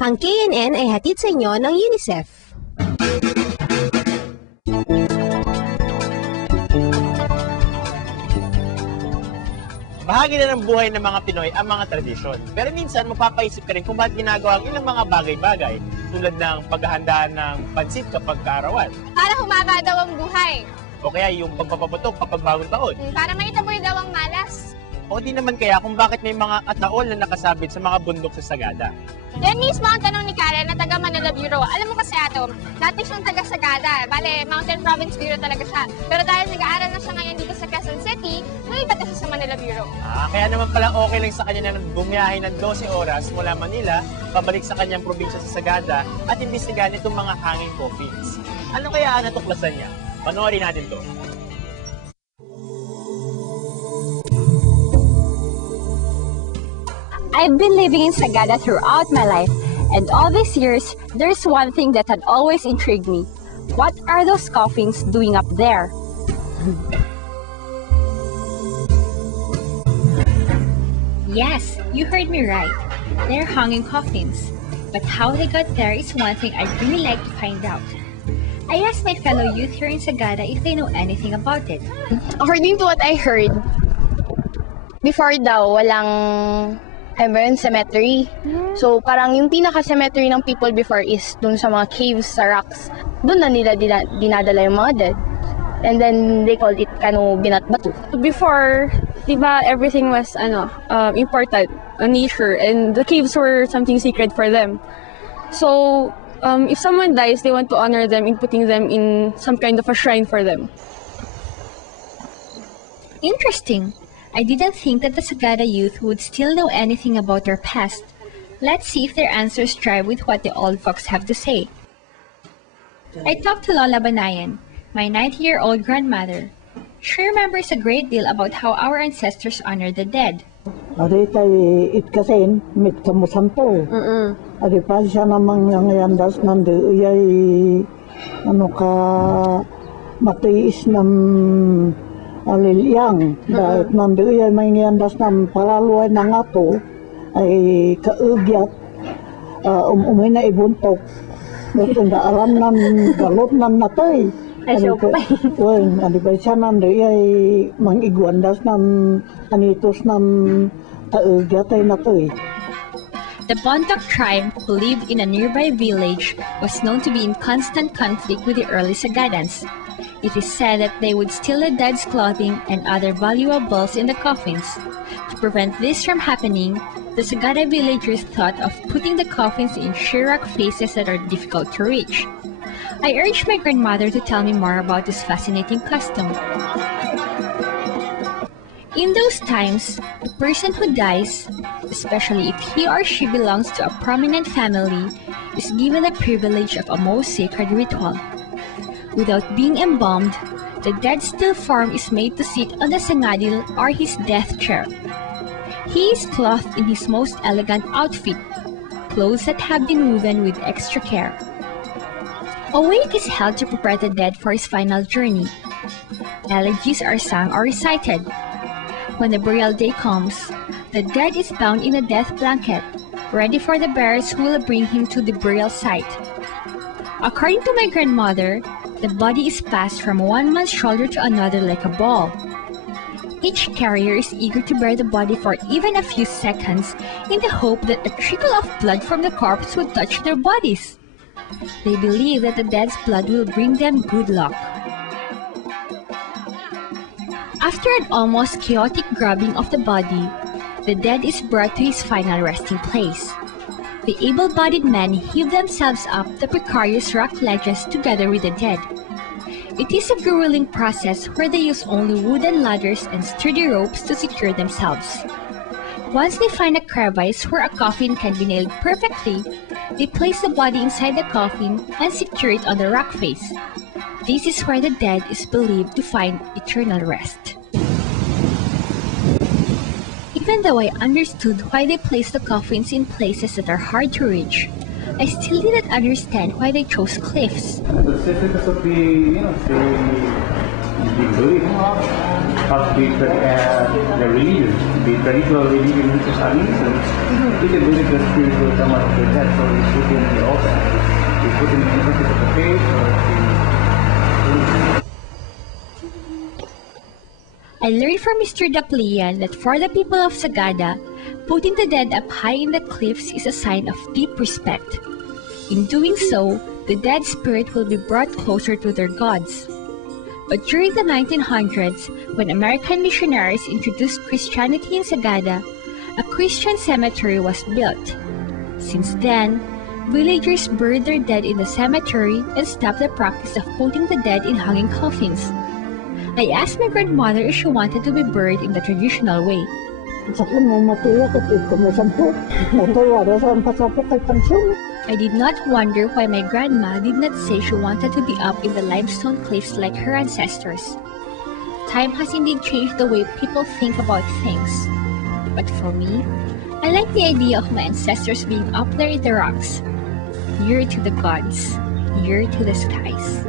Ang KNN ay hatid sa inyo ng UNICEF. Bahagi na ng buhay ng mga Pinoy ang mga tradisyon. Pero minsan, mapapaisip ka rin kung bakit ginagawa ang ilang mga bagay-bagay tulad ng paghahanda ng pansit kapag kaarawan. Para humaga daw ang buhay. O kaya yung pagpapaputok kapag bagong taon. Para maitaboy daw ang malas. O di naman kaya kung bakit may mga ataol na nakasabit sa mga bundok sa Sagada. Yan mismo ang tanong ni Karen na taga Manila Bureau. Alam mo kasi Atom, dati siyang taga Sagada. Bale, Mountain Province Bureau talaga siya. Pero dahil nag-aaral na siya ngayon dito sa Quezon City, lumipat na siya sa Manila Bureau. Kaya naman pala okay lang sa kanya na bumiyahe ng 12 oras mula Manila, pabalik sa kanyang probinsya sa Sagada at imbestigahan itong mga hanging coffins. Ano kaya ang natuklasan niya? Panoorin natin to. I've been living in Sagada throughout my life, and all these years, there's one thing that had always intrigued me. What are those coffins doing up there? Yes, you heard me right. They're hanging coffins. But how they got there is one thing I'd really like to find out. I asked my fellow youth here in Sagada if they know anything about it. According to what I heard, before daw, walang cemetery. So, parang yung pinaka-cemetery ng people before is dun sa mga caves, sa rocks. Dun na nila dinadala yung mga dead. And then, they called it binatbatu. Before, diba, everything was, important, nature, and the caves were something sacred for them. So, if someone dies, they want to honor them in putting them in some kind of a shrine for them. Interesting. I didn't think that the Sagada youth would still know anything about their past. Let's see if their answers jive with what the old folks have to say. I talked to Lola Banayan, my 90-year-old grandmother. She remembers a great deal about how our ancestors honored the dead. Ari tayo itkasin, mit kamusampo. Ari pa siya namang yandas nando iyay matiis ng alilyang. Dahil nando iyay may yandas ng paraluay ng ato ay kaugyat umay na ibuntok. Kung alam ng galot ng natoy. Ano ba siya nando ay mangiguandas ng anitos ng taugyatay na to eh. The Bontoc tribe, who lived in a nearby village, was known to be in constant conflict with the early Sagadans. It is said that they would steal the dead's clothing and other valuables in the coffins. To prevent this from happening, the Sagada villagers thought of putting the coffins in sheer rock faces that are difficult to reach. I urged my grandmother to tell me more about this fascinating custom. In those times, the person who dies, especially if he or she belongs to a prominent family, is given the privilege of a most sacred ritual. Without being embalmed, the dead's still form is made to sit on the sangadil or his death chair. He is clothed in his most elegant outfit, clothes that have been woven with extra care. A wake is held to prepare the dead for his final journey. Elegies are sung or recited. When the burial day comes, the dead is bound in a death blanket, ready for the bearers who will bring him to the burial site. According to my grandmother, the body is passed from one man's shoulder to another like a ball. Each carrier is eager to bear the body for even a few seconds in the hope that a trickle of blood from the corpse would touch their bodies. They believe that the dead's blood will bring them good luck. After an almost chaotic grabbing of the body, the dead is brought to his final resting place. The able-bodied men heave themselves up the precarious rock ledges together with the dead. It is a grueling process where they use only wooden ladders and sturdy ropes to secure themselves. Once they find a crevice where a coffin can be nailed perfectly, they place the body inside the coffin and secure it on the rock face. This is where the dead is believed to find eternal rest. Even though I understood why they place the coffins in places that are hard to reach, I still didn't understand why they chose cliffs. The significance of the belief of the religion, the traditional religion which is uneasy. We can believe the spirit will come out of the dead, so we put him in the altar. We put him in the bucket of the faith or I learned from Mr. Daplian that for the people of Sagada, putting the dead up high in the cliffs is a sign of deep respect. In doing so, the dead spirit will be brought closer to their gods. But during the 1900s, when American missionaries introduced Christianity in Sagada, a Christian cemetery was built. Since then, villagers buried their dead in the cemetery and stopped the practice of putting the dead in hanging coffins. I asked my grandmother if she wanted to be buried in the traditional way. I did not wonder why my grandma did not say she wanted to be up in the limestone cliffs like her ancestors. Time has indeed changed the way people think about things. But for me, I like the idea of my ancestors being up there in the rocks, near to the gods, near to the skies.